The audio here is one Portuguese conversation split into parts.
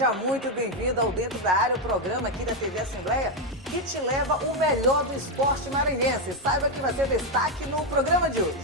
Seja muito bem-vindo ao Dentro da Área, o programa aqui da TV Assembleia que te leva o melhor do esporte maranhense. Saiba que vai ter destaque no programa de hoje.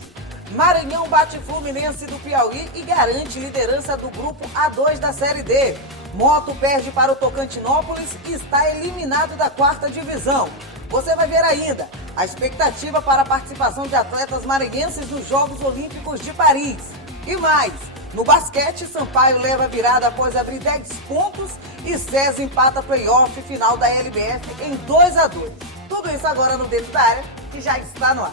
Maranhão bate Fluminense do Piauí e garante liderança do grupo A2 da Série D. Moto perde para o Tocantinópolis e está eliminado da 4ª divisão. Você vai ver ainda a expectativa para a participação de atletas maranhenses nos Jogos Olímpicos de Paris. E mais, no basquete, Sampaio leva virada após abrir 10 pontos e César empata play-off final da LBF em 2-2. Tudo isso agora no Dentro da Área, que já está no ar.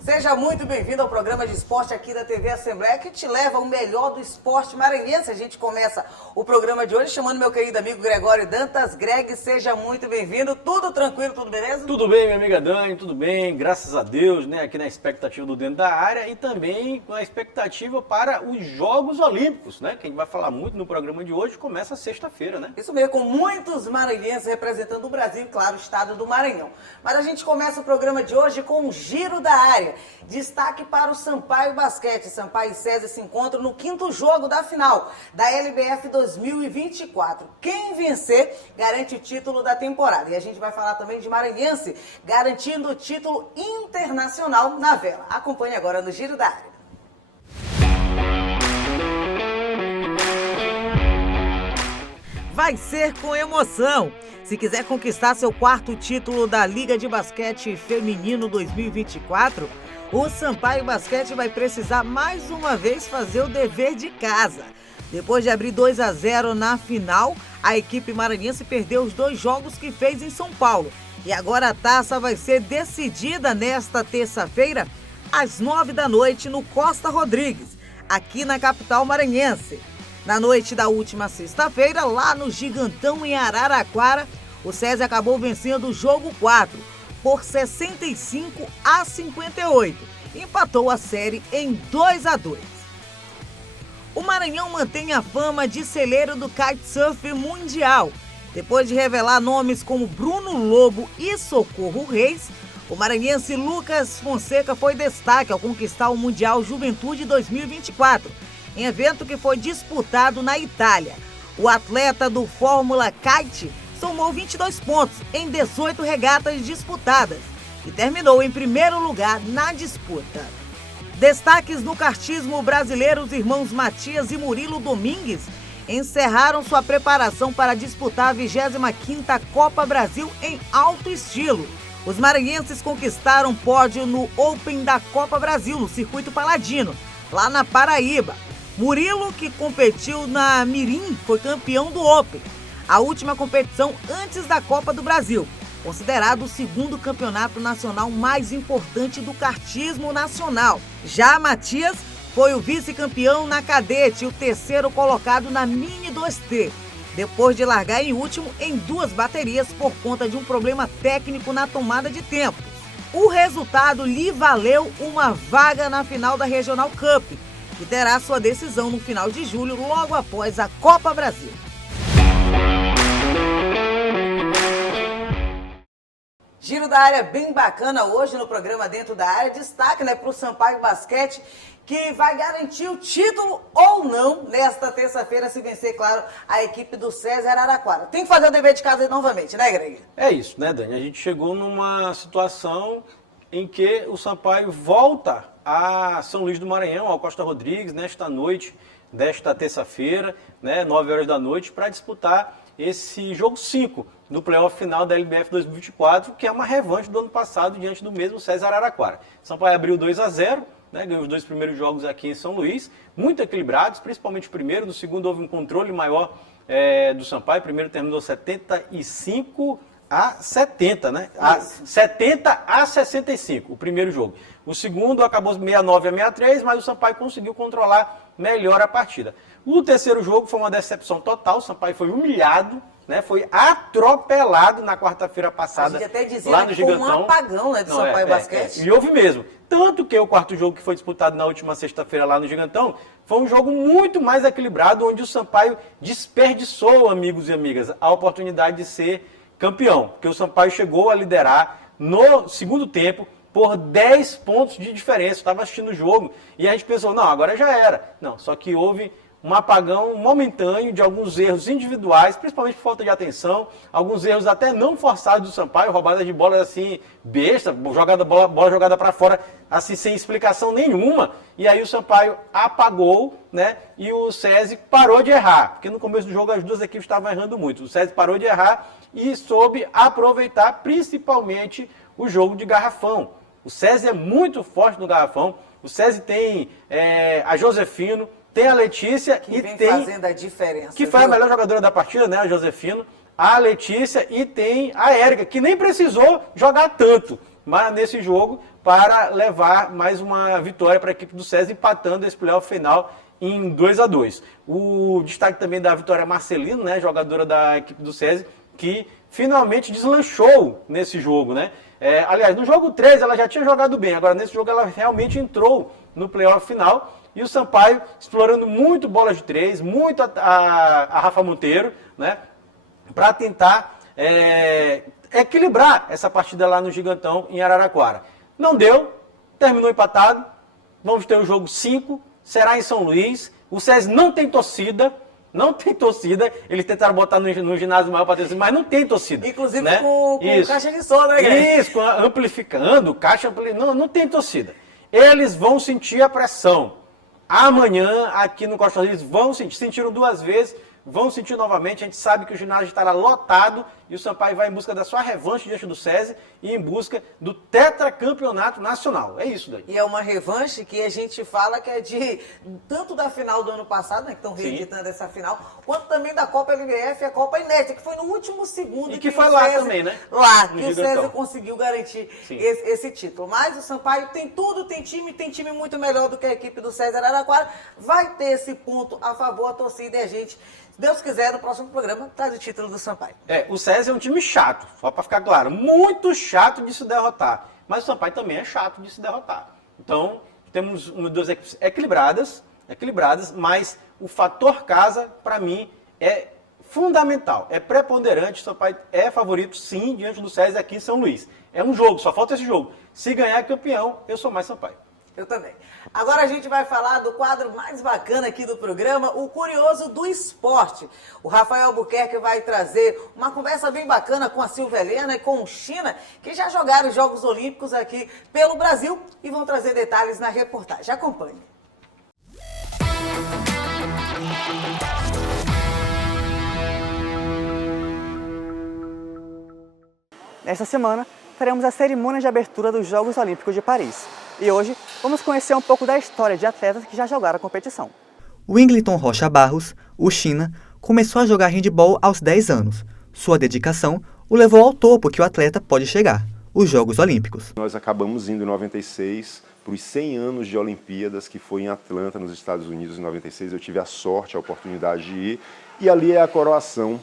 Seja muito bem-vindo ao programa de esporte aqui da TV Assembleia, que te leva o melhor do esporte maranhense. A gente começa o programa de hoje chamando meu querido amigo Gregório Dantas. Greg, seja muito bem-vindo. Tudo tranquilo, tudo beleza? Tudo bem, minha amiga Dani, tudo bem, graças a Deus, né? Aqui na expectativa do Dentro da Área e também com a expectativa para os Jogos Olímpicos, né? Que a gente vai falar muito no programa de hoje, começa sexta-feira, né? Isso mesmo, com muitos maranhenses representando o Brasil e, claro, o estado do Maranhão. Mas a gente começa o programa de hoje com um giro da área. Destaque para o Sampaio Basquete. Sampaio e César se encontram no 5º jogo da final da LBF 2024. Quem vencer garante o título da temporada. E a gente vai falar também de maranhense garantindo o título internacional na vela. Acompanhe agora no Giro da Área. Vai ser com emoção. Se quiser conquistar seu 4º título da Liga de Basquete Feminino 2024, o Sampaio Basquete vai precisar mais uma vez fazer o dever de casa. Depois de abrir 2-0 na final, a equipe maranhense perdeu os 2 jogos que fez em São Paulo. E agora a taça vai ser decidida nesta terça-feira, às 9 da noite, no Costa Rodrigues, aqui na capital maranhense. Na noite da última sexta-feira, lá no Gigantão, em Araraquara, o César acabou vencendo o jogo 4 por 65-58. Empatou a série em 2-2. O Maranhão mantém a fama de celeiro do kitesurf mundial. Depois de revelar nomes como Bruno Lobo e Socorro Reis, o maranhense Lucas Fonseca foi destaque ao conquistar o Mundial Juventude 2024. Em evento que foi disputado na Itália. O atleta do Fórmula Kite somou 22 pontos em 18 regatas disputadas e terminou em primeiro lugar na disputa. Destaques no kartismo brasileiro, os irmãos Matias e Murilo Domingues encerraram sua preparação para disputar a 25ª Copa Brasil em alto estilo. Os maranhenses conquistaram pódio no Open da Copa Brasil, no Circuito Paladino, lá na Paraíba. Murilo, que competiu na Mirim, foi campeão do Open, a última competição antes da Copa do Brasil, considerado o 2º campeonato nacional mais importante do kartismo nacional. Já Matias foi o vice-campeão na cadete e o 3º colocado na Mini 2T, depois de largar em último em 2 baterias por conta de um problema técnico na tomada de tempo. O resultado lhe valeu uma vaga na final da Regional Cup, que terá sua decisão no final de julho, logo após a Copa Brasil. Giro da área bem bacana hoje no programa Dentro da Área. Destaque, para o Sampaio Basquete, que vai garantir o título ou não nesta terça-feira, se vencer, claro, a equipe do César Araraquara. Tem que fazer o dever de casa novamente, né, Greg? É isso, né, Dani? A gente chegou numa situação em que o Sampaio volta a São Luís do Maranhão, ao Costa Rodrigues, nesta noite desta terça-feira, né, 9 horas da noite, para disputar esse jogo 5 do playoff final da LBF 2024, que é uma revanche do ano passado diante do mesmo César Araraquara. Sampaio abriu 2-0, né, ganhou os 2 primeiros jogos aqui em São Luís, muito equilibrados, principalmente o primeiro. No segundo houve um controle maior do Sampaio. O primeiro terminou 75-70, né? 70-65, o primeiro jogo. O segundo acabou 69-63, mas o Sampaio conseguiu controlar melhor a partida. O terceiro jogo foi uma decepção total. O Sampaio foi humilhado, né? Foi atropelado na quarta-feira passada. A gente até dizia lá no que Gigantão. foi um apagão, né, do Sampaio Basquete. E houve mesmo. Tanto que o quarto jogo que foi disputado na última sexta-feira lá no Gigantão foi um jogo muito mais equilibrado, onde o Sampaio desperdiçou, amigos e amigas, a oportunidade de ser campeão. Porque o Sampaio chegou a liderar no segundo tempo, por 10 pontos de diferença. Eu estava assistindo o jogo e a gente pensou, não, agora já era. Não, só que houve um apagão momentâneo de alguns erros individuais, principalmente por falta de atenção, alguns erros até não forçados do Sampaio, roubada de bola assim, besta, bola jogada para fora, assim, sem explicação nenhuma. E aí o Sampaio apagou, né? E o SESI parou de errar, porque no começo do jogo as duas equipes estavam errando muito. O SESI parou de errar e soube aproveitar principalmente o jogo de garrafão. O SESI é muito forte no garrafão, o SESI tem a Josefino, tem a Letícia que vem fazendo a diferença. Que foi a melhor jogadora da partida, né? A Josefino. A Letícia e tem a Érica, que nem precisou jogar tanto mas nesse jogo para levar mais uma vitória para a equipe do SESI, empatando esse playoff final em 2-2. O destaque também da Vitória Marcelino, né? Jogadora da equipe do SESI, que finalmente deslanchou nesse jogo, né? Aliás, no jogo 3 ela já tinha jogado bem, agora nesse jogo ela realmente entrou no playoff final. E o Sampaio explorando muito bola de 3, muito a Rafa Monteiro, né? Para tentar equilibrar essa partida lá no Gigantão, em Araraquara. Não deu, terminou empatado. Vamos ter o jogo 5, será em São Luís. O SESI não tem torcida. Não tem torcida, eles tentaram botar no ginásio maior para torcida, mas não tem torcida. Inclusive, né? com caixa de som, né, Guilherme? Isso, amplificando, caixa não tem torcida. Eles vão sentir a pressão. Amanhã, aqui no Costa Rica, vão sentir, sentiram 2 vezes, vão sentir novamente. A gente sabe que o ginásio estará lotado e o Sampaio vai em busca da sua revanche diante do SESI e em busca do tetracampeonato nacional. É isso daí. E é uma revanche que a gente fala que é de tanto da final do ano passado, né, que estão reeditando essa final, quanto também da Copa LBF e a Copa Inédita, que foi no último segundo. E que foi lá SESI, também, né? Lá, que o SESI conseguiu garantir esse título. Mas o Sampaio tem tudo, tem time muito melhor do que a equipe do SESI Araraquara. Vai ter esse ponto a favor, a torcida e a gente, se Deus quiser, no próximo programa, traz o título do Sampaio. O SESI é um time chato, só para ficar claro, muito chato de se derrotar. Mas o Sampaio também é chato de se derrotar. Então, temos duas equipes equilibradas, mas o fator casa, para mim, é fundamental, é preponderante. O Sampaio é favorito, sim, diante do SESI aqui em São Luís. É um jogo, só falta esse jogo. Se ganhar campeão, eu sou mais Sampaio. Eu também. Agora a gente vai falar do quadro mais bacana aqui do programa, o Curioso do Esporte. O Rafael Albuquerque vai trazer uma conversa bem bacana com a Silvia Helena e com o China, que já jogaram os Jogos Olímpicos aqui pelo Brasil e vão trazer detalhes na reportagem. Acompanhe. Nesta semana, teremos a cerimônia de abertura dos Jogos Olímpicos de Paris. E hoje, vamos conhecer um pouco da história de atletas que já jogaram a competição. Wingleton Rocha Barros, o China, começou a jogar handebol aos 10 anos. Sua dedicação o levou ao topo que o atleta pode chegar, os Jogos Olímpicos. Nós acabamos indo em 96 para os 100 anos de Olimpíadas, que foi em Atlanta, nos Estados Unidos, em 96. Eu tive a sorte, a oportunidade de ir, e ali é a coroação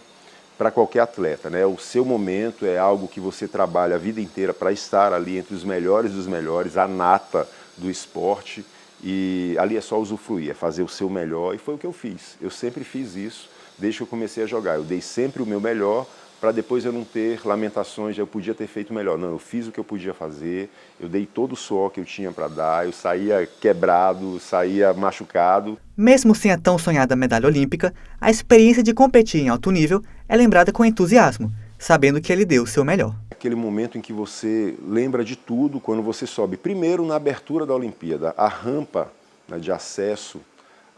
para qualquer atleta, né? O seu momento é algo que você trabalha a vida inteira para estar ali entre os melhores dos melhores, a nata do esporte, e ali é só usufruir, é fazer o seu melhor, e foi o que eu fiz. Eu sempre fiz isso desde que eu comecei a jogar. Eu dei sempre o meu melhor para depois eu não ter lamentações de eu podia ter feito melhor. Não, eu fiz o que eu podia fazer, eu dei todo o suor que eu tinha para dar, eu saía quebrado, saía machucado. Mesmo sem a tão sonhada medalha olímpica, a experiência de competir em alto nível é lembrada com entusiasmo, sabendo que ele deu o seu melhor. Aquele momento em que você lembra de tudo quando você sobe. Primeiro, na abertura da Olimpíada, a rampa, né, de acesso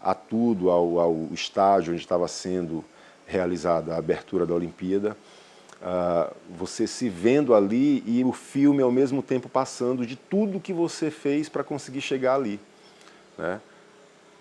a tudo, ao estádio onde estava sendo realizada a abertura da Olimpíada, você se vendo ali e o filme ao mesmo tempo passando de tudo que você fez para conseguir chegar ali, né?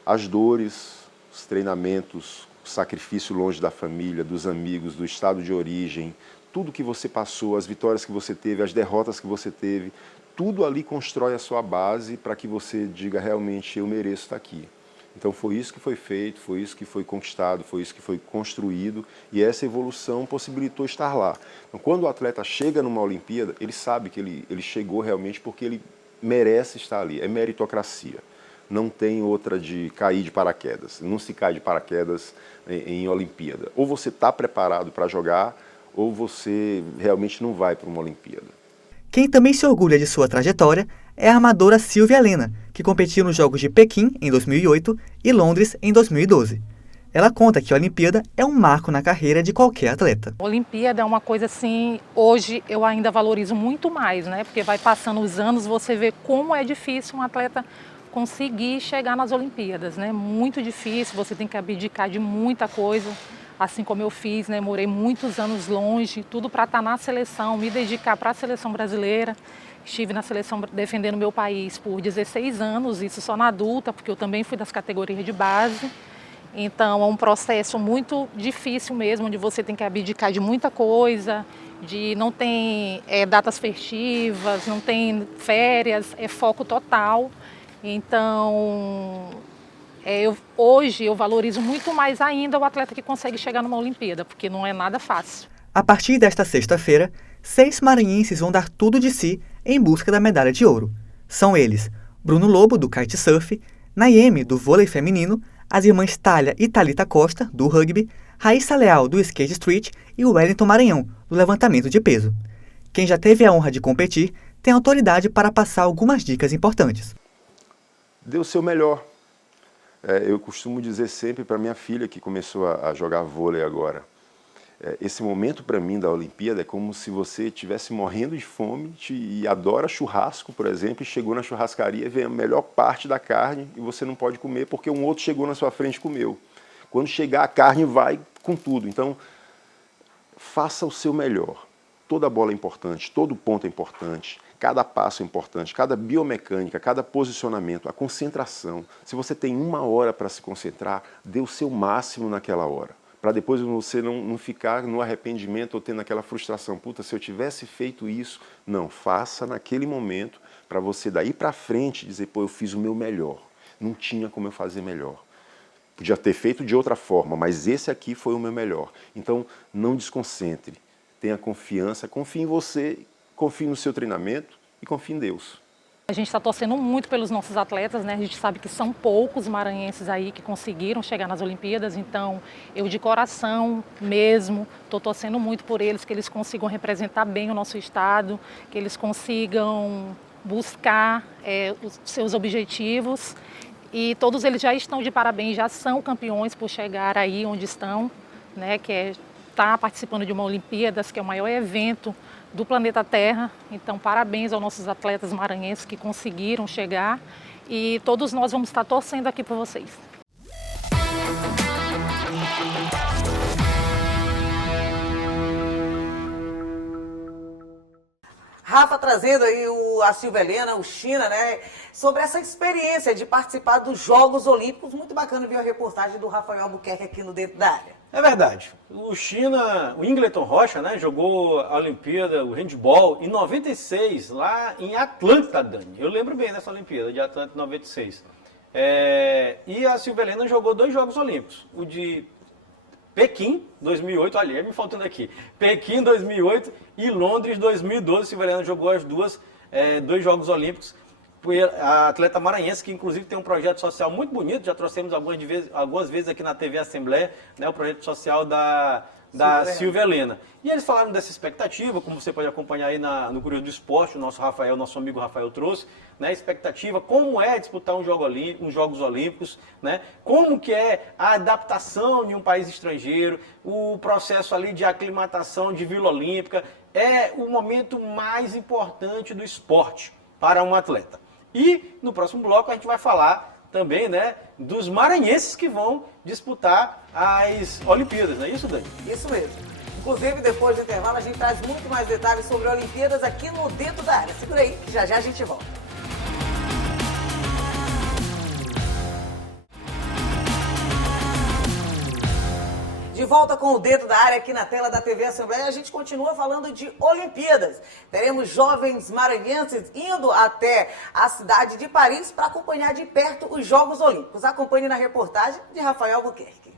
As dores, os treinamentos, o sacrifício longe da família, dos amigos, do estado de origem, tudo que você passou, as vitórias que você teve, as derrotas que você teve, tudo ali constrói a sua base para que você diga realmente eu mereço estar aqui. Então foi isso que foi feito, foi isso que foi conquistado, foi isso que foi construído e essa evolução possibilitou estar lá. Então, quando o atleta chega numa Olimpíada, ele sabe que ele chegou realmente porque ele merece estar ali, é meritocracia. Não tem outra de cair de paraquedas, não se cai de paraquedas em Olimpíada. Ou você está preparado para jogar ou você realmente não vai para uma Olimpíada. Quem também se orgulha de sua trajetória é a armadora Silvia Helena, que competiu nos Jogos de Pequim em 2008 e Londres em 2012. Ela conta que a Olimpíada é um marco na carreira de qualquer atleta. A Olimpíada é uma coisa assim, hoje eu ainda valorizo muito mais, né? Porque vai passando os anos, você vê como é difícil um atleta conseguir chegar nas Olimpíadas, né? Muito difícil, você tem que abdicar de muita coisa, assim como eu fiz, né? Morei muitos anos longe, tudo para estar na seleção, me dedicar para a seleção brasileira. Estive na seleção defendendo meu país por 16 anos, isso só na adulta, porque eu também fui das categorias de base. Então é um processo muito difícil mesmo, onde você tem que abdicar de muita coisa, de não tem datas festivas, não tem férias, é foco total. Então hoje eu valorizo muito mais ainda o atleta que consegue chegar numa Olimpíada, porque não é nada fácil. A partir desta sexta-feira, 6 maranhenses vão dar tudo de si em busca da medalha de ouro. São eles Bruno Lobo, do kitesurf, Nayeme, do vôlei feminino, as irmãs Thalia e Thalita Costa, do rugby, Raíssa Leal, do skate street e Wellington Maranhão, do levantamento de peso. Quem já teve a honra de competir tem autoridade para passar algumas dicas importantes. Dê o seu melhor. Eu costumo dizer sempre para minha filha, que começou a jogar vôlei agora, esse momento para mim da Olimpíada é como se você estivesse morrendo de fome e adora churrasco, por exemplo, e chegou na churrascaria e vê a melhor parte da carne e você não pode comer porque um outro chegou na sua frente e comeu. Quando chegar a carne vai com tudo. Então, faça o seu melhor. Toda bola é importante, todo ponto é importante, cada passo é importante, cada biomecânica, cada posicionamento, a concentração. Se você tem 1 hora para se concentrar, dê o seu máximo naquela hora, para depois você não ficar no arrependimento ou tendo aquela frustração. Puta, se eu tivesse feito isso. Não, faça naquele momento para você daí para frente dizer, pô, eu fiz o meu melhor. Não tinha como eu fazer melhor. Podia ter feito de outra forma, mas esse aqui foi o meu melhor. Então, não desconcentre. Tenha confiança, confie em você, confie no seu treinamento e confie em Deus. A gente está torcendo muito pelos nossos atletas, né? A gente sabe que são poucos maranhenses aí que conseguiram chegar nas Olimpíadas, então eu de coração mesmo estou torcendo muito por eles, que eles consigam representar bem o nosso estado, que eles consigam buscar os seus objetivos, e todos eles já estão de parabéns, já são campeões por chegar aí onde estão, né? Que é estar participando de uma Olimpíadas, que é o maior evento do planeta Terra. Então, parabéns aos nossos atletas maranhenses que conseguiram chegar, e todos nós vamos estar torcendo aqui por vocês. Rafa trazendo aí a Silvia Helena, o China, né, sobre essa experiência de participar dos Jogos Olímpicos. Muito bacana ver a reportagem do Rafael Albuquerque aqui no Dentro da Área. É verdade. O China, o Ingleton Rocha, né, jogou a Olimpíada, o handball, em 96, lá em Atlanta, Dani. Eu lembro bem dessa Olimpíada, de Atlanta 96. E a Silvia Helena jogou 2 Jogos Olímpicos. O de Pequim, 2008, olha, me faltando aqui. Pequim, 2008 e Londres, 2012. A Silvia Helena jogou as 2 Jogos Olímpicos. A atleta maranhense, que inclusive tem um projeto social muito bonito, já trouxemos algumas vezes aqui na TV Assembleia, né, o projeto social da Silvia Helena. E eles falaram dessa expectativa, como você pode acompanhar aí no Curioso do Esporte, o nosso amigo Rafael trouxe, né, expectativa, como é disputar uns Jogos Olímpicos, né, como que é a adaptação em um país estrangeiro, o processo ali de aclimatação de Vila Olímpica, é o momento mais importante do esporte para um atleta. E no próximo bloco a gente vai falar também, né, dos maranhenses que vão disputar as Olimpíadas, não é isso, Dani? Isso mesmo. Inclusive, depois do intervalo, a gente traz muito mais detalhes sobre Olimpíadas aqui no Dentro da Área. Segura aí, que já já a gente volta. De volta com o Dentro da Área aqui na tela da TV Assembleia, a gente continua falando de Olimpíadas. Teremos jovens maranhenses indo até a cidade de Paris para acompanhar de perto os Jogos Olímpicos. Acompanhe na reportagem de Rafael Albuquerque.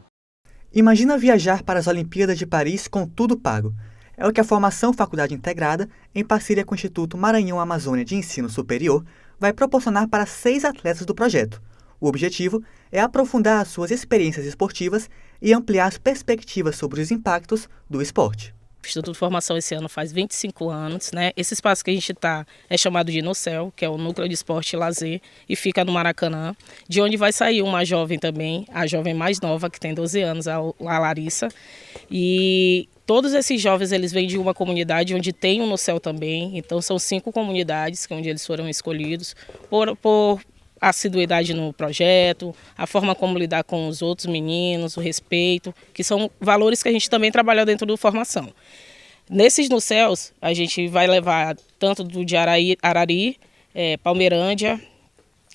Imagina viajar para as Olimpíadas de Paris com tudo pago. É o que a formação Faculdade Integrada, em parceria com o Instituto Maranhão Amazônia de Ensino Superior, vai proporcionar para 6 atletas do projeto. O objetivo é aprofundar as suas experiências esportivas e ampliar as perspectivas sobre os impactos do esporte. O Instituto de Formação esse ano faz 25 anos, né? Esse espaço que a gente está é chamado de Nocel, que é o Núcleo de Esporte e Lazer, e fica no Maracanã, de onde vai sair uma jovem também, a jovem mais nova, que tem 12 anos, a Larissa. E todos esses jovens, eles vêm de uma comunidade onde tem um Nocel também, então são 5 comunidades onde eles foram escolhidos por assiduidade no projeto, a forma como lidar com os outros meninos, o respeito, que são valores que a gente também trabalha dentro do formação. Nesses Nocels, a gente vai levar tanto de Arari, Palmeirândia,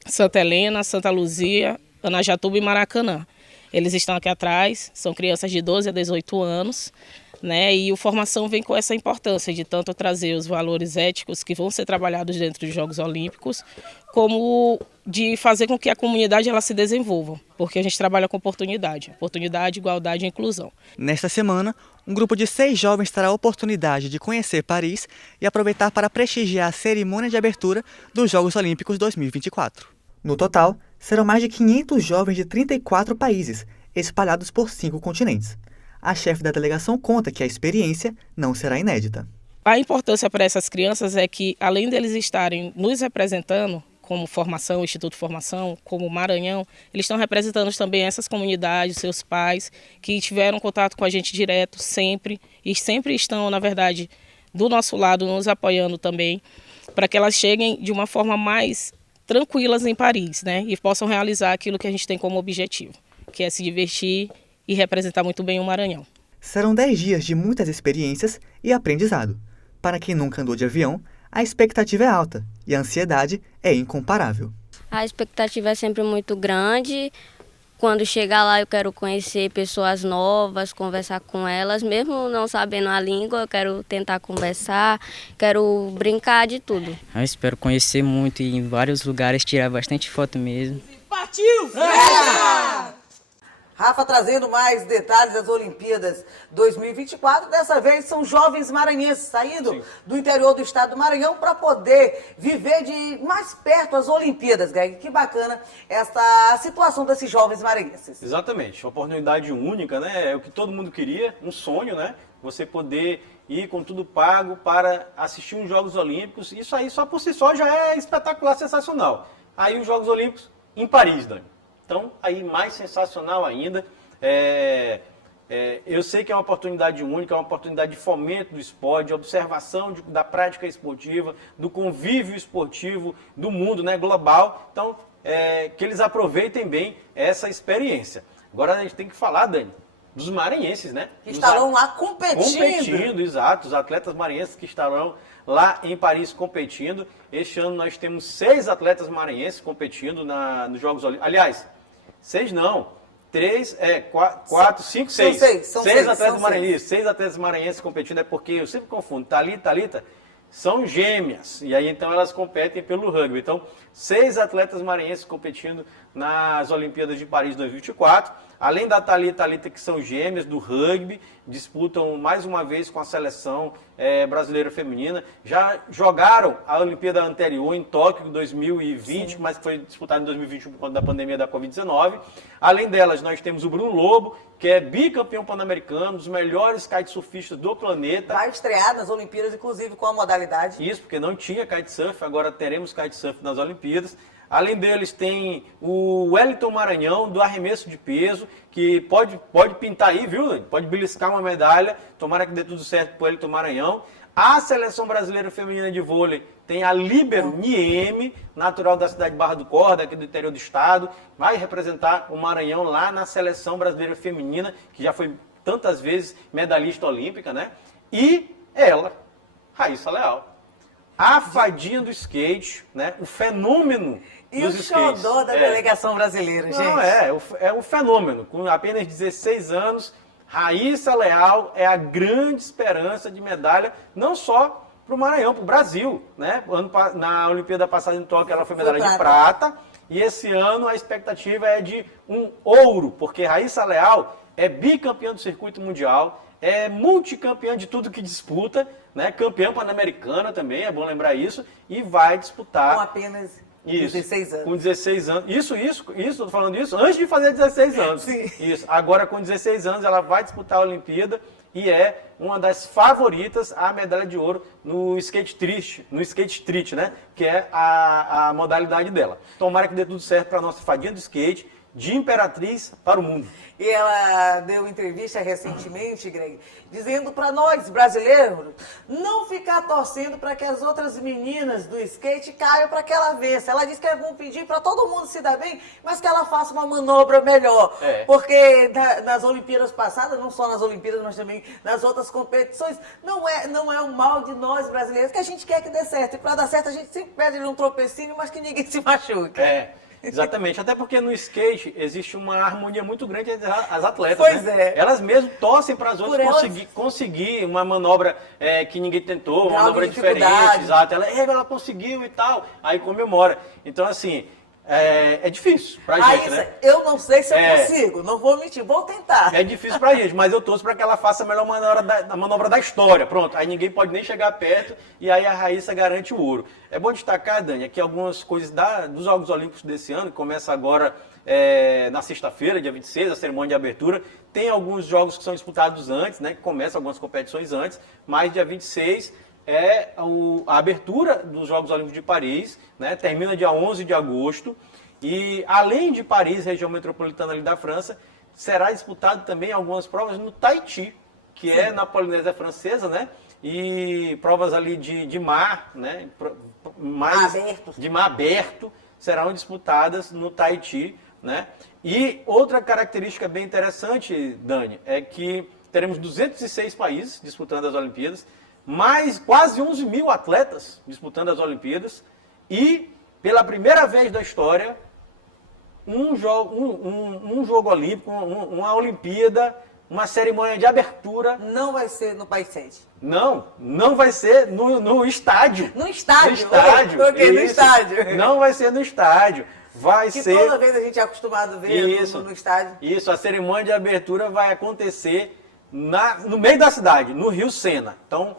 Santa Helena, Santa Luzia, Anajatuba e Maracanã. Eles estão aqui atrás, são crianças de 12 a 18 anos, né? E o formação vem com essa importância de tanto trazer os valores éticos que vão ser trabalhados dentro dos Jogos Olímpicos, como de fazer com que a comunidade ela se desenvolva, porque a gente trabalha com oportunidade, igualdade e inclusão. Nesta semana, um grupo de 6 jovens terá a oportunidade de conhecer Paris e aproveitar para prestigiar a cerimônia de abertura dos Jogos Olímpicos 2024. No total, serão mais de 500 jovens de 34 países, espalhados por 5 continentes. A chefe da delegação conta que a experiência não será inédita. A importância para essas crianças é que, além deles estarem nos representando, como formação, Instituto de Formação, como Maranhão, eles estão representando também essas comunidades, seus pais, que tiveram contato com a gente direto sempre, e sempre estão, na verdade, do nosso lado, nos apoiando também, para que elas cheguem de uma forma mais tranquilas em Paris, né? E possam realizar aquilo que a gente tem como objetivo, que é se divertir e representar muito bem o Maranhão. Serão 10 dias de muitas experiências e aprendizado. Para quem nunca andou de avião, a expectativa é alta e a ansiedade é incomparável. A expectativa é sempre muito grande. Quando chegar lá eu quero conhecer pessoas novas, conversar com elas, mesmo não sabendo a língua, eu quero tentar conversar, quero brincar de tudo. Eu espero conhecer muito e em vários lugares, tirar bastante foto mesmo. Partiu! Festa! Rafa trazendo mais detalhes das Olimpíadas 2024. Dessa vez são jovens maranhenses saindo do interior do estado do Maranhão para poder viver de mais perto as Olimpíadas, Greg. Que bacana essa situação desses jovens maranhenses. Exatamente, uma oportunidade única, né? É o que todo mundo queria, um sonho, né? Você poder ir com tudo pago para assistir uns Jogos Olímpicos. Isso aí só por si só já é espetacular, sensacional. Aí os Jogos Olímpicos em Paris, Dani. Então, aí mais sensacional ainda. Eu sei que é uma oportunidade única, é uma oportunidade de fomento do esporte, de observação da prática esportiva, do convívio esportivo do mundo, né, global. Então, que eles aproveitem bem essa experiência. Agora a gente tem que falar, Dani, dos maranhenses, né? Que estarão lá competindo. Competindo, exato. Os atletas maranhenses que estarão lá em Paris competindo. Este ano nós temos 6 atletas maranhenses competindo nos Jogos Olímpicos. Aliás, 6 não. 3, 4, 5, 6. São 6 atletas maranhenses. 6 atletas maranhenses competindo. É porque eu sempre confundo. Thalita, são gêmeas. E aí então elas competem pelo rugby. Então, 6 atletas maranhenses competindo nas Olimpíadas de Paris 2024. Além da Thalita, que são gêmeas do rugby, disputam mais uma vez com a seleção brasileira feminina. Já jogaram a Olimpíada anterior em Tóquio, em 2020, mas foi disputada em 2021 por conta da pandemia da Covid-19. Além delas, nós temos o Bruno Lobo, que é bicampeão pan-americano, dos melhores kitesurfistas do planeta. Vai estrear nas Olimpíadas, inclusive com a modalidade. Isso, porque não tinha kitesurf, agora teremos kitesurf nas Olimpíadas. Além deles tem o Wellington Maranhão, do arremesso de peso, que pode pintar aí, viu? Pode beliscar uma medalha, tomara que dê tudo certo para o Wellington Maranhão. A seleção brasileira feminina de vôlei tem a Líbero Nieme, natural da cidade de Barra do Corda, aqui do interior do estado, vai representar o Maranhão lá na seleção brasileira feminina, que já foi tantas vezes medalhista olímpica, né? E ela, Raíssa Leal, a fadinha do skate, né? O fenômeno e dos skates. E o xodó da delegação brasileira, gente. Não, é um fenômeno. Com apenas 16 anos, Raíssa Leal é a grande esperança de medalha, não só para o Maranhão, para o Brasil, né? Na Olimpíada passada em Tóquio ela foi medalha de prata, e esse ano a expectativa é de um ouro, porque Raíssa Leal é bicampeã do circuito mundial, é multicampeã de tudo que disputa, né? Campeã pan-americana também, é bom lembrar isso, e vai disputar... Com apenas 16 anos. Com 16 anos. Isso, estou falando isso antes de fazer 16 anos. Sim. Isso. Agora, com 16 anos, ela vai disputar a Olimpíada e é uma das favoritas à medalha de ouro no skate street, né? Que é a modalidade dela. Tomara que dê tudo certo para a nossa fadinha do skate, de Imperatriz para o mundo. E ela deu entrevista recentemente, Greg, dizendo para nós, brasileiros, não ficar torcendo para que as outras meninas do skate caiam para que ela vença. Ela disse que vão pedir para todo mundo se dar bem, mas que ela faça uma manobra melhor. Porque nas Olimpíadas passadas, não só nas Olimpíadas, mas também nas outras competições, não é o mal de nós brasileiros, que a gente quer que dê certo. E para dar certo, a gente sempre pede um tropecinho, mas que ninguém se machuque. Exatamente, até porque no skate existe uma harmonia muito grande entre as atletas. Pois né? Elas mesmo torcem para as outras conseguir uma manobra que ninguém tentou, uma manobra diferente. Exato, ela conseguiu e tal, aí comemora. Então, assim, é difícil pra gente, né? Eu não sei se eu consigo, não vou mentir, vou tentar. É difícil pra gente, mas eu torço pra que ela faça a melhor manobra da história. Pronto, aí ninguém pode nem chegar perto e aí a Raíssa garante o ouro. É bom destacar, Dani, aqui algumas coisas dos Jogos Olímpicos desse ano, que começa agora na sexta-feira, dia 26, a cerimônia de abertura. Tem alguns jogos que são disputados antes, né? Que começam algumas competições antes, mas dia 26 é a abertura dos Jogos Olímpicos de Paris, né? Termina dia 11 de agosto. E além de Paris, região metropolitana ali da França, será disputado também algumas provas no Tahiti, que é na Polinésia Francesa, né? E provas ali de mar, né? De mar aberto, serão disputadas no Tahiti, né? E outra característica bem interessante, Dani, é que teremos 206 países disputando as Olimpíadas, mais quase 11 mil atletas disputando as Olimpíadas e, pela primeira vez da história, um jogo olímpico, uma Olimpíada, uma cerimônia de abertura. Não vai ser no país sede. Não vai ser no estádio. No estádio? No estádio. No estádio. Não vai ser no estádio. Vai ser... toda vez a gente é acostumado a ver no estádio. Isso, a cerimônia de abertura vai acontecer no meio da cidade, no Rio Sena. Então,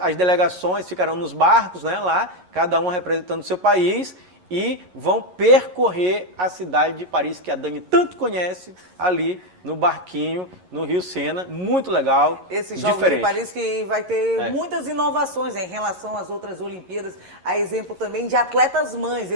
as delegações ficarão nos barcos, né, lá, cada um representando o seu país, e vão percorrer a cidade de Paris, que a Dani tanto conhece, ali no barquinho, no Rio Sena. Muito legal, Esse jogo de Paris que vai ter muitas inovações em relação às outras Olimpíadas, a exemplo também de atletas mães.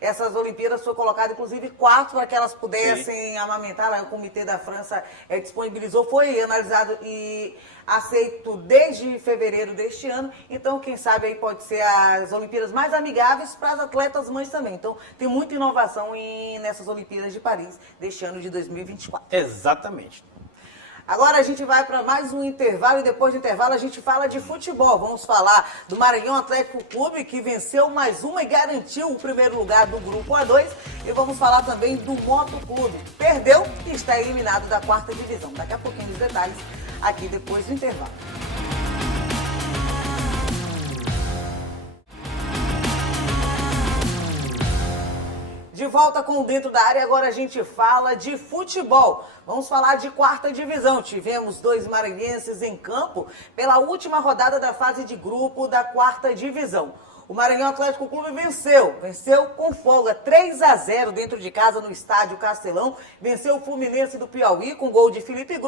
Essas Olimpíadas foi colocado, inclusive, 4 para que elas pudessem amamentar. Lá, o Comitê da França disponibilizou, foi analisado e aceito desde fevereiro deste ano. Então, quem sabe aí pode ser as Olimpíadas mais amigáveis para as atletas mães também. Então, tem muita inovação nessas Olimpíadas de Paris deste ano de 2024. Exatamente. Agora a gente vai para mais um intervalo e depois do intervalo a gente fala de futebol. Vamos falar do Maranhão Atlético Clube, que venceu mais uma e garantiu o primeiro lugar do Grupo A2. E vamos falar também do Moto Clube. Perdeu e está eliminado da 4ª divisão. Daqui a pouquinho os detalhes aqui depois do intervalo. De volta com o Dentro da Área, agora a gente fala de futebol. Vamos falar de 4ª divisão. Tivemos 2 maranhenses em campo pela última rodada da fase de grupo da 4ª divisão. O Maranhão Atlético Clube venceu com folga 3-0 dentro de casa no estádio Castelão. Venceu o Fluminense do Piauí com gol de Felipe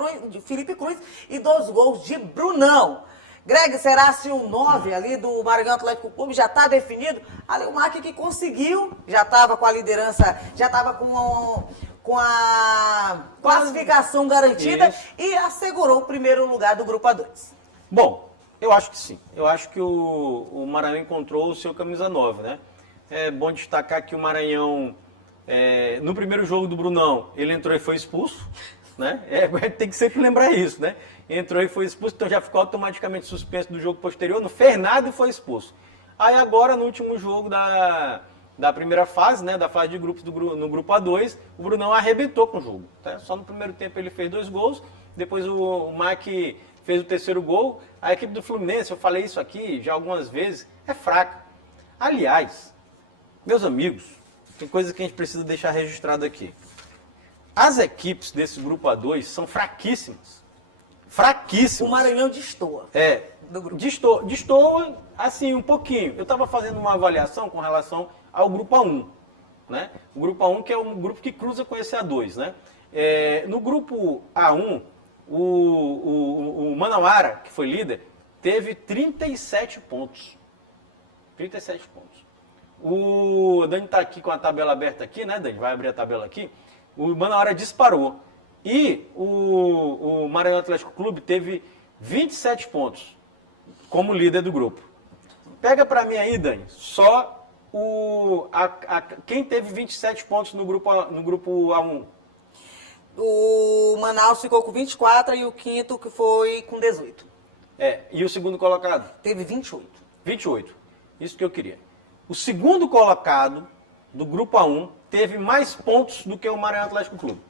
Cruz e 2 gols de Brunão. Greg, será se o 9 ali do Maranhão Atlético Clube já está definido? Ali o Marque que conseguiu, já estava com a liderança, já estava com a classificação garantida e assegurou o primeiro lugar do Grupo A2. Bom, eu acho que sim. Eu acho que o Maranhão encontrou o seu camisa 9, né? É bom destacar que o Maranhão, no primeiro jogo do Brunão, ele entrou e foi expulso, né? Tem que sempre lembrar isso, né? Entrou e foi expulso, então já ficou automaticamente suspenso do jogo posterior, não fez nada e foi expulso. Aí agora, no último jogo da primeira fase, né, da fase de grupos no Grupo A2, o Brunão arrebentou com o jogo. Tá? Só no primeiro tempo ele fez 2 gols, depois o Mac fez o 3º gol. A equipe do Fluminense, eu falei isso aqui já algumas vezes, é fraca. Aliás, meus amigos, tem coisa que a gente precisa deixar registrado aqui. As equipes desse Grupo A2 são fraquíssimas. Fraquíssimas. O Maranhão destoa. Do grupo. Destoa, assim, um pouquinho. Eu estava fazendo uma avaliação com relação ao Grupo A1. Né? O Grupo A1 que é um grupo que cruza com esse A2. Né? No Grupo A1, o Manauara, que foi líder, teve 37 pontos. 37 pontos. O Dani está aqui com a tabela aberta aqui, né, Dani? Vai abrir a tabela aqui. O Manauara disparou. E o Maranhão Atlético Clube teve 27 pontos como líder do grupo. Pega para mim aí, Dani, só quem teve 27 pontos no grupo A1. O Manaus ficou com 24 e o quinto que foi com 18. E o segundo colocado? Teve 28. 28. Isso que eu queria. O segundo colocado do grupo A1 teve mais pontos do que o Maranhão Atlético Clube.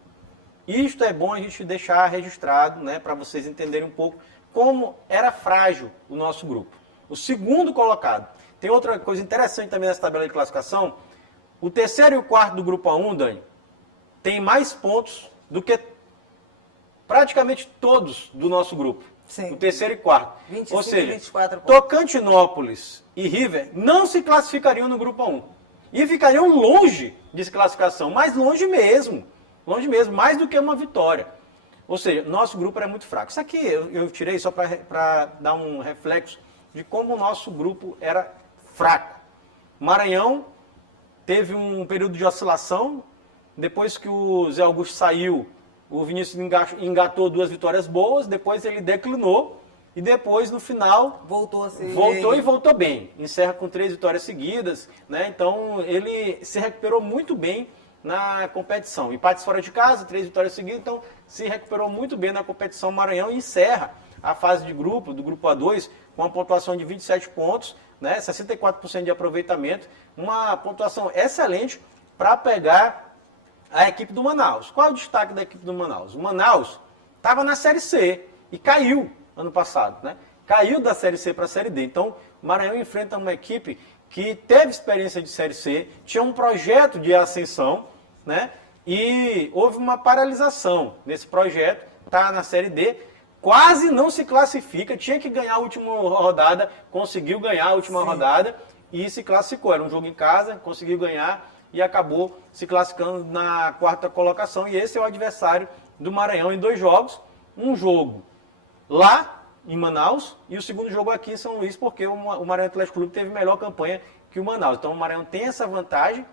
Isto é bom a gente deixar registrado, né, para vocês entenderem um pouco como era frágil o nosso grupo. O segundo colocado. Tem outra coisa interessante também nessa tabela de classificação. O terceiro e o quarto do grupo A1, Dani, tem mais pontos do que praticamente todos do nosso grupo. Sim. O terceiro e quarto. 25 Ou seja, e 24 pontos. Tocantinópolis e River não se classificariam no grupo A1. E ficariam longe de classificação, mas longe mesmo, mais do que uma vitória. Ou seja, nosso grupo era muito fraco. Isso aqui eu tirei só para dar um reflexo de como o nosso grupo era fraco. Maranhão teve um período de oscilação. Depois que o Zé Augusto saiu, o Vinícius engatou 2 vitórias boas, depois ele declinou e depois, no final, voltou e voltou bem. Encerra com 3 vitórias seguidas, né? Então ele se recuperou muito bem na competição. Empates fora de casa, 3 vitórias seguidas, então se recuperou muito bem na competição. Maranhão e encerra a fase de grupo, do grupo A2, com uma pontuação de 27 pontos, né? 64% de aproveitamento, uma pontuação excelente para pegar a equipe do Manaus. Qual é o destaque da equipe do Manaus? O Manaus estava na Série C e caiu ano passado, né? Caiu da Série C para a Série D. Então, o Maranhão enfrenta uma equipe que teve experiência de Série C, tinha um projeto de ascensão, né? E houve uma paralisação nesse projeto, está na Série D, quase não se classifica, tinha que ganhar a última rodada, conseguiu ganhar a última rodada e se classificou. Era um jogo em casa, conseguiu ganhar e acabou se classificando na 4ª colocação. E esse é o adversário do Maranhão em 2 jogos. Um jogo lá em Manaus e o segundo jogo aqui em São Luís, porque o Maranhão Atlético Clube teve melhor campanha que o Manaus. Então o Maranhão tem essa vantagem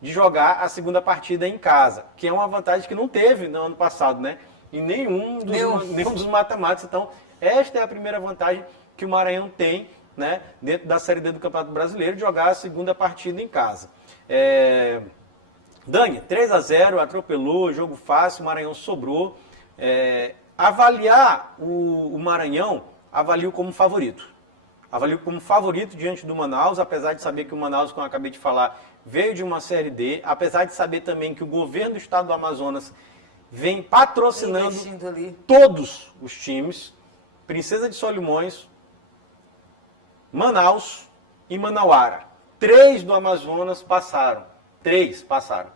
de jogar a segunda partida em casa, que é uma vantagem que não teve no ano passado, né? Em nenhum dos mata-matas. Então esta é a primeira vantagem que o Maranhão tem, né, dentro da Série D do Campeonato Brasileiro, de jogar a segunda partida em casa. Dani, 3-0, atropelou, jogo fácil, o Maranhão sobrou. Avaliar o Maranhão, avalio como favorito. Avalio como favorito diante do Manaus, apesar de saber que o Manaus, como eu acabei de falar, veio de uma Série D, apesar de saber também que o governo do estado do Amazonas vem patrocinando todos os times, Princesa de Solimões, Manaus e Manauara. 3 do Amazonas passaram. 3 passaram.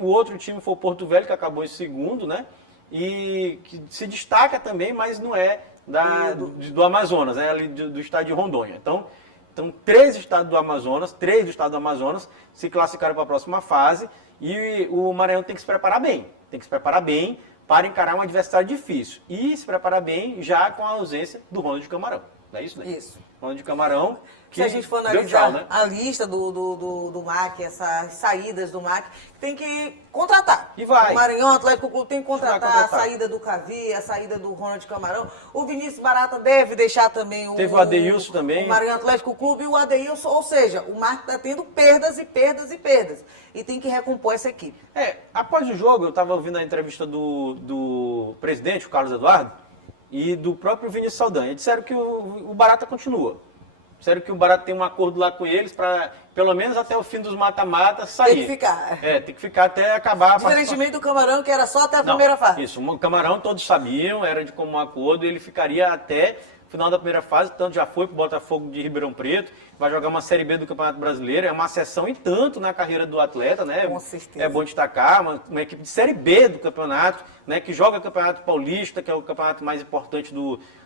O outro time foi o Porto Velho, que acabou em segundo, né? E que se destaca também, mas não é do Amazonas, né? Ali do estado de Rondônia. Então 3 do estado do Amazonas se classificaram para a próxima fase e o Maranhão tem que se preparar bem. Tem que se preparar bem para encarar um adversário difícil. E se preparar bem já com a ausência do Ronald Camarão. Não é isso, né? Isso. Ronald Camarão. Se a gente for analisar a lista do MAC, essas saídas do MAC, tem que contratar. E vai. O Maranhão Atlético Clube tem que contratar a saída do Cavi, a saída do Ronald Camarão. O Vinícius Barata deve deixar também Teve o Adeilson também. O Maranhão Atlético Clube e o Adeilson. Ou seja, o MAC está tendo perdas e perdas e perdas. E tem que recompor essa equipe. Após o jogo, eu estava ouvindo a entrevista do presidente, o Carlos Eduardo, e do próprio Vinícius Saldanha. Disseram que o Barata continua. Disseram que o Barata tem um acordo lá com eles para, pelo menos até o fim dos mata-matas, sair. Tem que ficar. Tem que ficar até acabar. Diferentemente do Camarão, que era só até a primeira fase. Isso, o Camarão todos sabiam, era de comum acordo, ele ficaria até o final da primeira fase, tanto já foi para o Botafogo de Ribeirão Preto, vai jogar uma Série B do Campeonato Brasileiro, é uma exceção e tanto na carreira do atleta, né? Com certeza. É bom destacar, uma equipe de Série B do campeonato, né? Que joga o Campeonato Paulista, que é o campeonato mais importante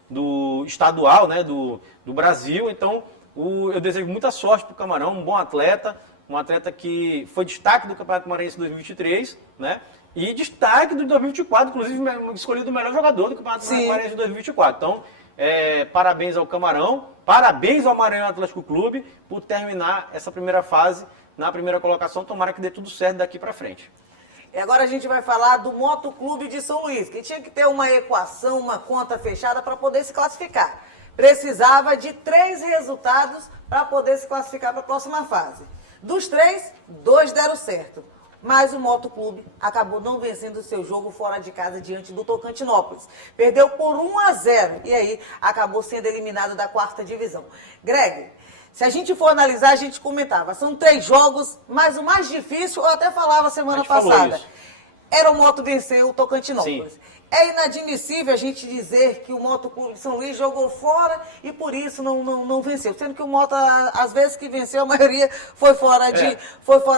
do estadual, né? Do Brasil. Então, eu desejo muita sorte para o Camarão, um bom atleta, um atleta que foi destaque do Campeonato Maranhense 2023, né? E destaque do 2024, inclusive escolhido o melhor jogador do Campeonato Maranhense de 2024. Então, parabéns ao Camarão, parabéns ao Maranhão Atlético Clube por terminar essa primeira fase na primeira colocação. Tomara que dê tudo certo daqui para frente. E agora a gente vai falar do Motoclube de São Luís, que tinha que ter uma equação, uma conta fechada para poder se classificar. Precisava de 3 resultados para poder se classificar para a próxima fase. Dos 3, 2 deram certo. Mas o Motoclube acabou não vencendo o seu jogo fora de casa diante do Tocantinópolis. Perdeu por 1-0 e aí acabou sendo eliminado da 4ª divisão. Greg, se a gente for analisar, a gente comentava, são 3 jogos, mas o mais difícil, eu até falava semana passada, era o Moto vencer o Tocantinópolis. Sim. É inadmissível a gente dizer que o Motoclube de São Luís jogou fora e por isso não venceu. Sendo que o Moto, às vezes que venceu, a maioria foi fora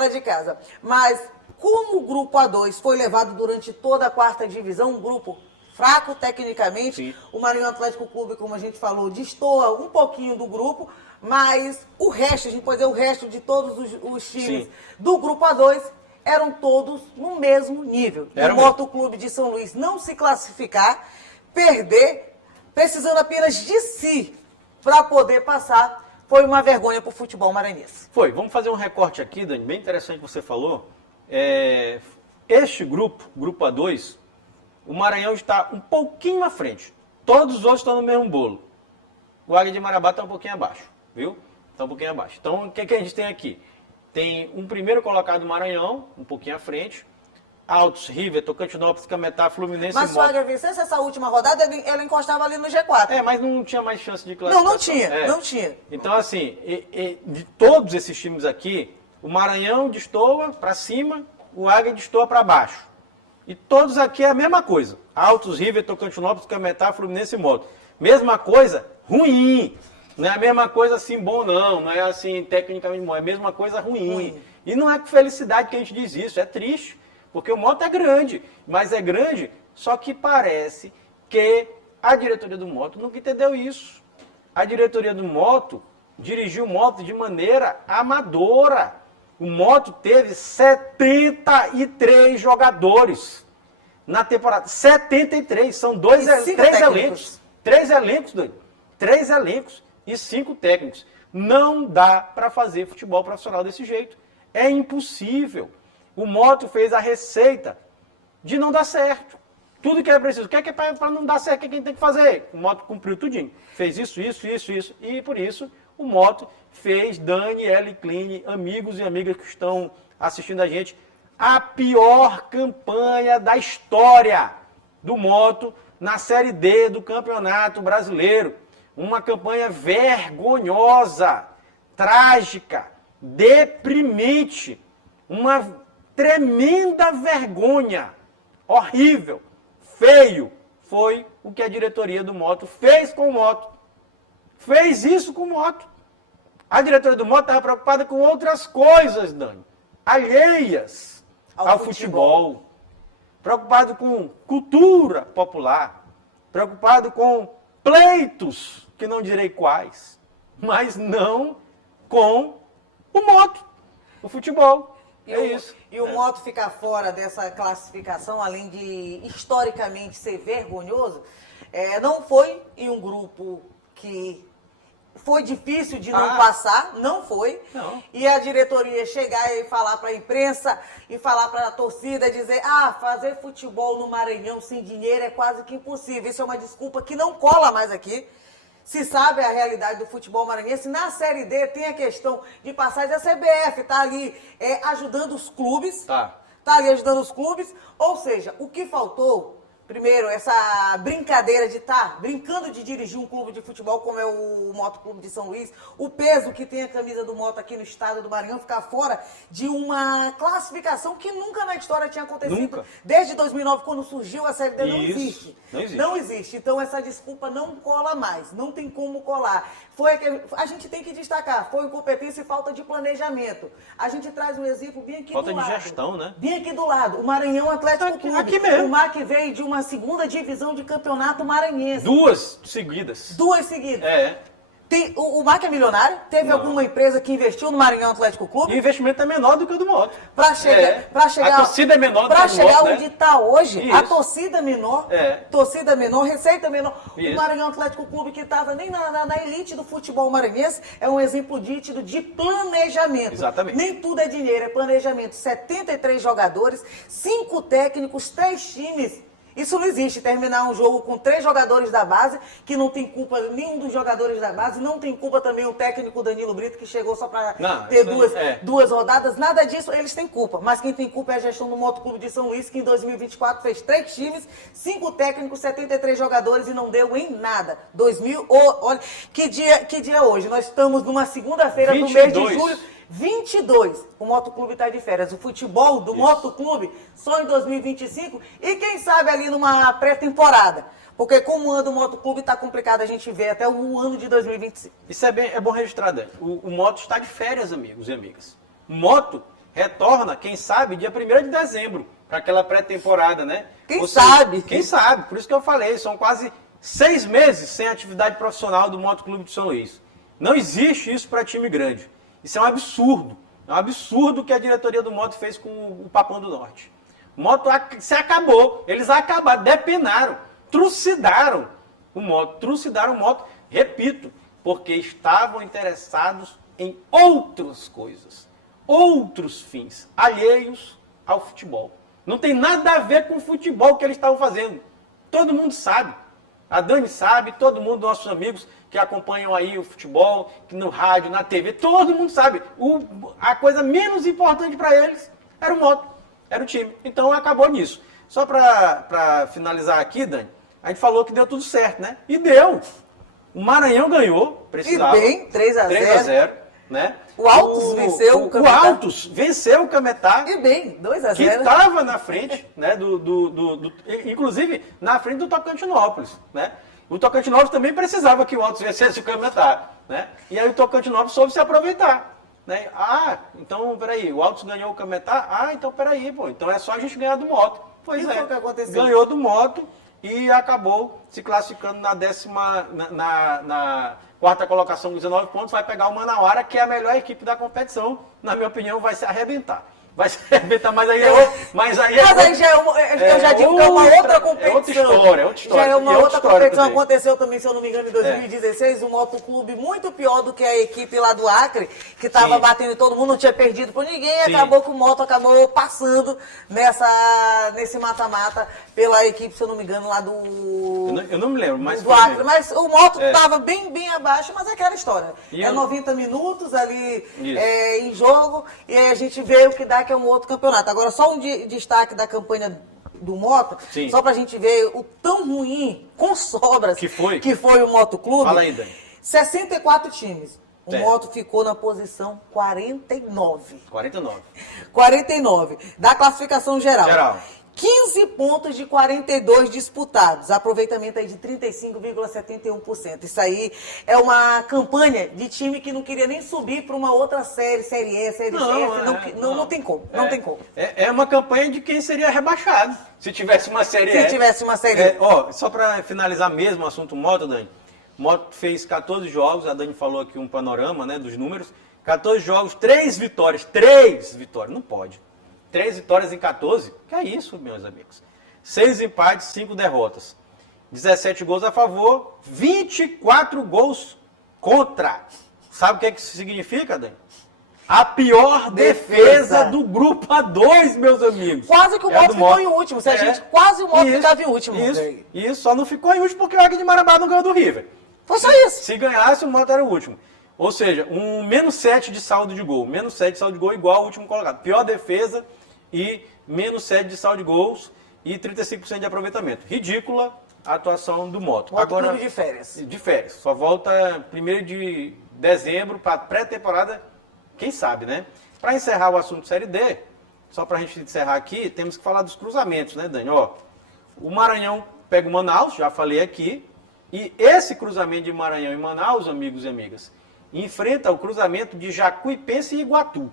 de casa. Mas como o grupo A2 foi levado durante toda a 4ª divisão, um grupo fraco tecnicamente, sim, o Maranhão Atlético Clube, como a gente falou, destoa um pouquinho do grupo, mas o resto, a gente pode dizer, o resto de todos os times, sim, do grupo A2 eram todos no mesmo nível. O Motoclube de São Luís não se classificar, perder, precisando apenas de si para poder passar, foi uma vergonha para o futebol maranhense. Foi. Vamos fazer um recorte aqui, Dani, bem interessante que você falou. Este grupo A2, o Maranhão está um pouquinho à frente. Todos os outros estão no mesmo bolo. O Águia de Marabá está um pouquinho abaixo, viu? Está um pouquinho abaixo. Então, o que a gente tem aqui? Tem um primeiro colocado Maranhão, um pouquinho à frente. Altos, River, Tocantinópolis, Cametá, Fluminense e Moto. Mas se o Águia vencesse essa última rodada, ele encostava ali no G4. Mas não tinha mais chance de classificação. Não tinha. Então, assim, de todos esses times aqui, o Maranhão destoa para cima, o Águia destoa para baixo. E todos aqui é a mesma coisa. Altos, River, Tocantinópolis, Cametá, Fluminense e Moto. Mesma coisa, ruim. Não é a mesma coisa assim bom, não é assim tecnicamente bom, é a mesma coisa ruim. E não é com felicidade que a gente diz isso, é triste, porque o Moto é grande, mas é grande, só que parece que a diretoria do Moto nunca entendeu isso. A diretoria do Moto dirigiu o Moto de maneira amadora. O Moto teve 73 jogadores na temporada, 73, são 3 elencos. 3 elencos, doido. 3 elencos. E 5 técnicos. Não dá para fazer futebol profissional desse jeito. É impossível. O Moto fez a receita de não dar certo. Tudo que é preciso. O que é para não dar certo? O que quem tem que fazer? O Moto cumpriu tudinho. Fez isso. E por isso o Moto fez, Dani, Eli, Kline, amigos e amigas que estão assistindo a gente, a pior campanha da história do Moto na Série D do Campeonato Brasileiro. Uma campanha vergonhosa, trágica, deprimente, uma tremenda vergonha, horrível, feio, foi o que a diretoria do Moto fez com o Moto. Fez isso com o Moto. A diretoria do Moto estava preocupada com outras coisas, Dani, alheias ao futebol. Preocupado com cultura popular, preocupado com pleitos, que não direi quais, mas não com o Moto, o futebol. Isso. E o Moto ficar fora dessa classificação, além de historicamente ser vergonhoso, não foi em um grupo que foi difícil de não passar, não foi. Não. E a diretoria chegar e falar para a imprensa e falar para a torcida, dizer, fazer futebol no Maranhão sem dinheiro é quase que impossível. Isso é uma desculpa que não cola mais aqui. Se sabe a realidade do futebol maranhense. Na Série D tem a questão de passagem. A CBF está ali ajudando os clubes. Está ali ajudando os clubes. Ou seja, o que faltou... Primeiro, essa brincadeira de estar brincando de dirigir um clube de futebol, como é o Motoclube de São Luís, o peso que tem a camisa do Moto aqui no estado do Maranhão, ficar fora de uma classificação que nunca na história tinha acontecido. Nunca. Desde 2009, quando surgiu a Série D, não existe. Não existe. Então, essa desculpa não cola mais. Não tem como colar. A gente tem que destacar, foi incompetência e falta de planejamento. A gente traz um exemplo bem aqui do lado. Falta de gestão, né? Bem aqui do lado. O Maranhão Atlético Clube. Aqui mesmo. O MAC veio de uma segunda divisão de campeonato maranhense. 2 seguidas. 2 seguidas. O Marco é milionário? Teve Não. alguma empresa que investiu no Maranhão Atlético E o Clube? investimento é menor do que o do Moto. Pra chegar, A torcida é menor do que pra a do chegar Moto, onde né? está hoje, a Isso. torcida menor, receita menor. Isso. O Maranhão Atlético Clube, que estava nem na elite do futebol maranhense, é um exemplo nítido de planejamento. Exatamente. Nem tudo é dinheiro, é planejamento. 73 jogadores, 5 técnicos, 3 times. Isso não existe, terminar um jogo com 3 jogadores da base, que não tem culpa nenhum dos jogadores da base, não tem culpa também o técnico Danilo Brito, que chegou só para ter duas rodadas, nada disso, eles têm culpa. Mas quem tem culpa é a gestão do Motoclube de São Luís, que em 2024 fez 3 times, 5 técnicos, 73 jogadores e não deu em nada. Olha, que dia é hoje? Nós estamos numa segunda-feira do mês de julho. 22, o Motoclube está de férias. O futebol do Motoclube só em 2025 e quem sabe ali numa pré-temporada. Porque como anda o Motoclube está complicado a gente ver até o ano de 2025. Isso é bom registrar, Dani. O Moto está de férias, amigos e amigas. O Moto retorna, quem sabe, dia 1º de dezembro, para aquela pré-temporada, né? Quem sabe? Quem sabe, por isso que eu falei, são quase 6 meses sem atividade profissional do Motoclube de São Luís. Não existe isso para time grande. Isso é um absurdo. É um absurdo que a diretoria do Moto fez com o Papão do Norte. O Moto se acabou. Eles acabaram, depenaram, trucidaram o Moto. Repito, porque estavam interessados em outras coisas. Outros fins, alheios ao futebol. Não tem nada a ver com o futebol que eles estavam fazendo. Todo mundo sabe. A Dani sabe, todo mundo, nossos amigos que acompanham aí o futebol, que no rádio, na TV, todo mundo sabe. A coisa menos importante para eles era o Moto, era o time. Então acabou nisso. Só para finalizar aqui, Dani, a gente falou que deu tudo certo, né? E deu. O Maranhão ganhou, precisava. E bem, 3-0. Né? O Altos venceu o Cametá. O Altos venceu o Cametá. E bem, 2-0. Que estava na frente, né, inclusive na frente do Tocantinópolis, né? O Tocantinópolis também precisava que o Altos vencesse o Cametá, né? E aí o Tocantinópolis soube se aproveitar, né? Ah, então, peraí, o Altos ganhou o Cametá? Ah, então peraí, pô, então é só a gente ganhar do Moto. Pois E é, foi o que aconteceu. ganhou do Moto e acabou se classificando na quarta colocação com 19 pontos, vai pegar o Manauara, que é a melhor equipe da competição, na minha opinião, vai se arrebentar. Vai se arrebentar, mas aí já é eu já digo que é uma outra competição. É outra história. Já é uma outra competição. também. Aconteceu também, se eu não me engano, em 2016, um motoclube muito pior do que a equipe lá do Acre, que estava batendo em todo mundo, não tinha perdido por ninguém, e acabou que o Moto acabou passando nesse mata-mata pela equipe, se eu não me engano, lá do... Eu não me lembro, mas do Acre. Mas o Moto estava bem abaixo, mas é aquela história. E 90 minutos ali em jogo, e aí a gente vê o que dá, que é um outro campeonato. Agora, só um destaque da campanha do Moto, só pra gente ver o tão ruim, com sobras, que foi o Motoclube. Fala aí, Dani. 64 times. O Moto ficou na posição 49. 49. Da classificação geral. 15 pontos de 42 disputados. Aproveitamento aí de 35,71%. Isso aí é uma campanha de time que não queria nem subir para uma outra série E, série F. Não tem como. Não tem como. É uma campanha de quem seria rebaixado, se tivesse uma série E. Se tivesse uma série E. Só para finalizar mesmo o assunto Moto, Dani. Moto fez 14 jogos, a Dani falou aqui um panorama, né, dos números. 14 jogos, 3 vitórias. 3 vitórias, não pode. 3 vitórias em 14? Que é isso, meus amigos. 6 empates, 5 derrotas. 17 gols a favor, 24 gols contra. Sabe o que isso significa, Dani? A pior defesa do grupo A2, meus amigos. Quase que o Moto ficou em último. Quase o Moto ficava em último. Isso, só não ficou em último porque o Águia de Marabá não ganhou do River. Foi só isso. Se ganhasse, o Moto era o último. Ou seja, um menos 7 de saldo de gol. Menos 7 de saldo de gol igual ao último colocado. Pior defesa e menos 7 de saldo de gols e 35% de aproveitamento. Ridícula a atuação do Moto. Agora, clube de férias. De férias. Só volta 1º de dezembro para pré-temporada, quem sabe, né? Para encerrar o assunto Série D, só para a gente encerrar aqui, temos que falar dos cruzamentos, né, Dani? O Maranhão pega o Manaus, já falei aqui, e esse cruzamento de Maranhão e Manaus, amigos e amigas, enfrenta o cruzamento de Jacuipense e Iguatu.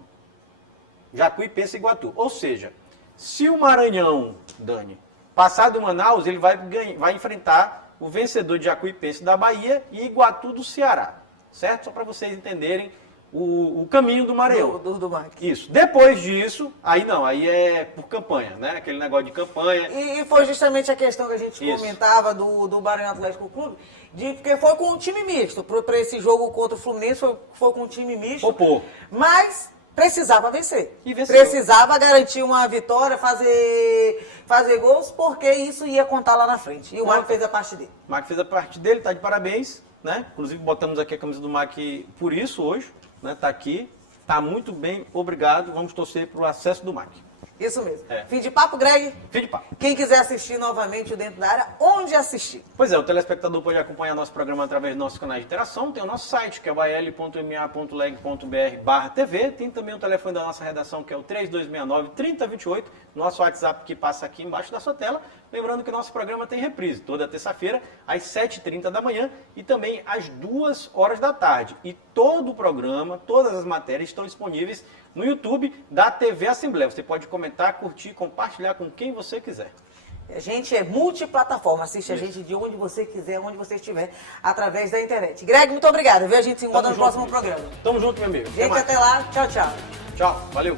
Jacuipense e Iguatu. Ou seja, se o Maranhão, Dani, passar do Manaus, ele vai enfrentar o vencedor de Jacuipense da Bahia e Iguatu do Ceará. certo? Só para vocês entenderem o caminho do Maranhão. Do Mac. Isso. Depois disso, aí não, aí é por campanha, né? Aquele negócio de campanha. E foi justamente a questão que a gente Isso. comentava do Maranhão Atlético Clube, porque foi com um time misto. Para esse jogo contra o Fluminense foi com um time misto. Popô. Mas precisava vencer. E venceu. Precisava garantir uma vitória, fazer gols, porque isso ia contar lá na frente. E o Mac fez a parte dele. O Mac fez a parte dele, tá de parabéns, né? Inclusive botamos aqui a camisa do Mac por isso hoje, né? Tá aqui, tá muito bem, obrigado. Vamos torcer pro acesso do Mac. Isso mesmo. É. Fim de papo, Greg? Fim de papo. Quem quiser assistir novamente o Dentro da Área, onde assistir? Pois é, o telespectador pode acompanhar nosso programa através dos nossos canais de interação. Tem o nosso site, que é o al.ma.leg.br/TV. Tem também o telefone da nossa redação, que é o 3269-3028. Nosso WhatsApp que passa aqui embaixo da sua tela. Lembrando que o nosso programa tem reprise toda terça-feira, às 7h30 da manhã e também às 2 horas da tarde. E todo o programa, todas as matérias estão disponíveis no YouTube da TV Assembleia. Você pode comentar, curtir, compartilhar com quem você quiser. A gente é multiplataforma, assiste a gente de onde você quiser, onde você estiver, através da internet. Greg, muito obrigado, viu? A gente se encontra no próximo programa. Tamo junto, meu amigo. Gente, até lá. Tchau, tchau. Tchau, valeu.